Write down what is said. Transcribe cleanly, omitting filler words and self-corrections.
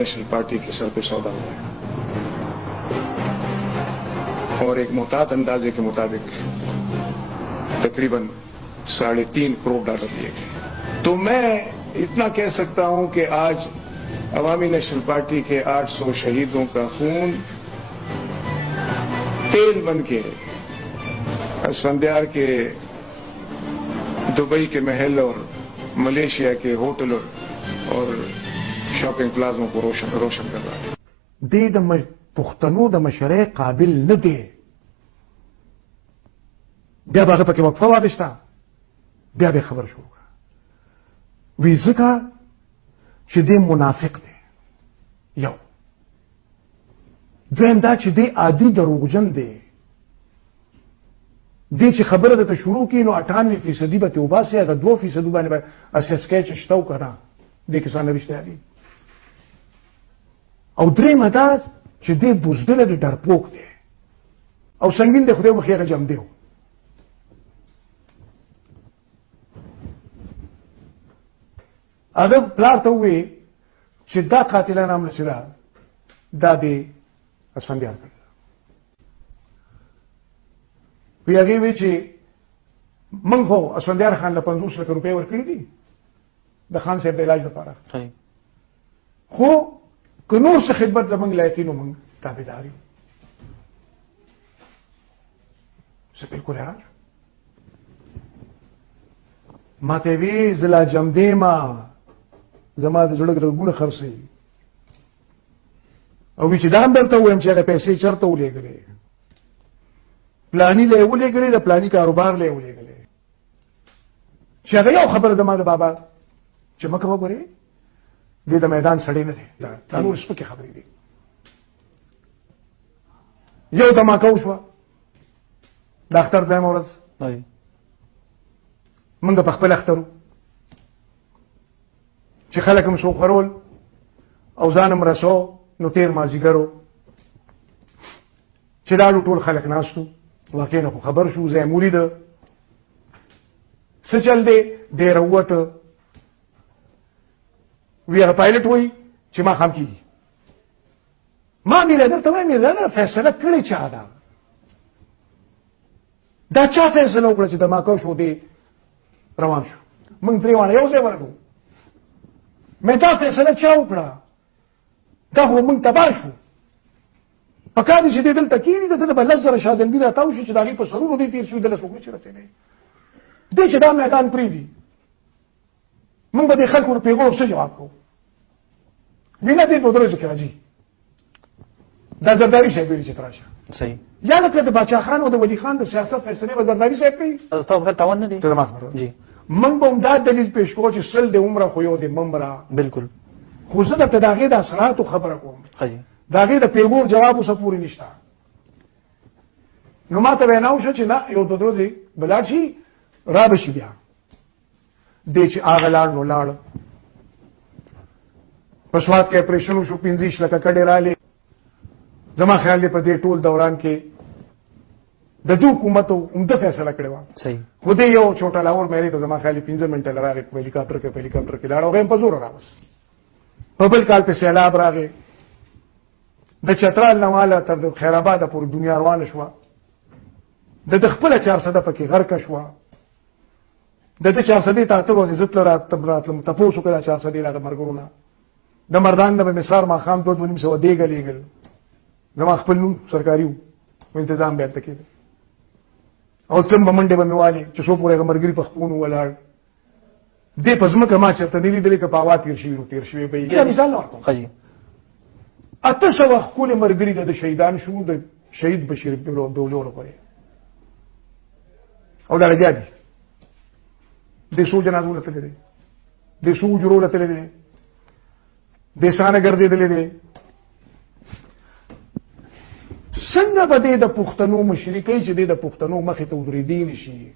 National party के सर पे सौदा हुआ है और एक मोहतात अंदाजे के मुताबिक तकरीबन $3.5 करोड़ दिए गए। तो मैं इतना कह सकता हूं कि आज अवामी नेशनल पार्टी के 800 शहीदों का खून तेल बन के असफंदियार के दुबई के महल और मलेशिया के होटल और शॉपिंग प्लाजों को रोशन कर रहा है। دې د پښتنو د مشرۍ قابل نه دی. بیا به هغه پکې وقفه واخیسته، بیا به خبر شروع کړه. وی ځکه چې دی منافق دی. یو دویم دا چې دی عادي دروغجن دی. دی چې خبره درته شروع کړي نو 98% به ترې وباسي، هغه 2% باندې به اساس کوي چې شته او که نه دې کسان رښتیا دي. او درېیمه دا چې دی بزدله دی، ډرپوک دی او سنګین دی. خدای وبخښي هغه جم دی. هغه پلار ته ووایي چې دا قاتلان حمله چې ده دا دې اسفندیار کړې ده. وی هغې وایي چې موږ خو اسفندیار خان له 50 لکه روپۍ ورکړي دي د خان صاحب د علاج لپاره، خو که نور څه خدمت زموږ لایقي نو موږ تابعدار یو. زه بلکل حیران شوم. ما ته وی زه لا جمدې ما زما د زړه رګونه خرڅوي. او وی چې دا هم درته ووایم چې هغه پیسې چېرته ولېږلې، پلاني له یې ولېږلې، د پلاني کاروبار له یې ولېږلې. چې هغه یو خبره زما د بابا چې مه کوه ګورې دې د میدان سړی نه دی، دا نور سپکې خبرې دي. یو دماکه وشوه د اختر دویمه ورځ، موږ په خپل اختر وو چې خلک هم څو خورول او ځان هم رسو. نو تېر مازدیګر و چې لاړو ټول خلک ناست وو. واقع نه خو خبر شو، ځای مو ولیده څه چل دی. دی راووته، وی هغه پایلټ وایي چې ماښام کېږي. ما میره درته وایم میره فیصله کړې چا ده؟ دا چا فیصله وکړه چې دماکه شو دی روان شو؟ موږ درې واړه یو ځای ورغلو. مې دا فیصله چا وکړه؟ دا خو موږ تباه شو. پکار دي چې دی دلته کښېني، د ده نه به 10,000 شازلګي راتاو شي چې د هغې په سرونو دی تېر شوي، دله څوک نشي رسېدی. دی چې دا میدان پرېږدي موږ به دې خلکو له پېغورو څه جواب کوو؟ وینه دې 2 ورځو کې راځي. دا زرداري صاحب ویلي چې ته راشه. صحیح. یا لکه د باچا خان او د ولي خان د سیاست فیصلې به زرداري صاحب کوي. ستا په تاوان نه دی. ته زما خبره جی. موږ به هم دا دلیل پیش کوو چې 100 د عمره خو یو د ممبره. بالکل. خو زه درته د هغې د اصلاحاتو خبره کوم، د هغې د پېغور جواب اوسه پورې نشته. نو ما ته وینا وشوه چې نه یو 2 ورځې به لاړ شي، را به شي. بیا دی چې هغه لاړ نو لاړ. په سوات کې اپریشن وشو، 25 لکه کډې رالې. زما خیال دی په دې ټول دوران کې د دې حکومت عمده فیصله کړې وه. صحیح. خو دې یو چوټه لاهور مېرې ته زما خیال دی 15 منټه راغی په هلیکاپټر کې لاړ. هغه هم په زوره راوست. په بل کال په سیلاب راغی، د چترال نه واله تر خیر آباده پورې دنیا روانه شوه. د خپله 400 پکې غرقه شوه. د دې 400 ته اته ورځې زه راتلم تپوس وکړه د 400 دغه ملګرو نه. د مردان نه به مې سهار ماښام 2-2.5 دیګه لېږل. زما خپل نوم سرکاري و، انتظام به هلته کېده. او تم به منډې به مې والې چې څو پورې هغه ملګري په خپلونو ولاړ. دې په ځمکه ما چېرته نه لیدلې که په هوا تېر شوي نو تېر شوي به یې. مثال نه ورکوم. 800 ښکلي ملګري د شهیدان شو، د شهید بشیر دولور پورې. او دا لګیا دي. د څو جنازو له تللی دی، د څو حجرو له تللی دی، د سانه ګرځېدلی دی. څنګه به دی د پښتنو مشري کوي چې دی د پښتنو مخې ته ودرېدی نه شي؟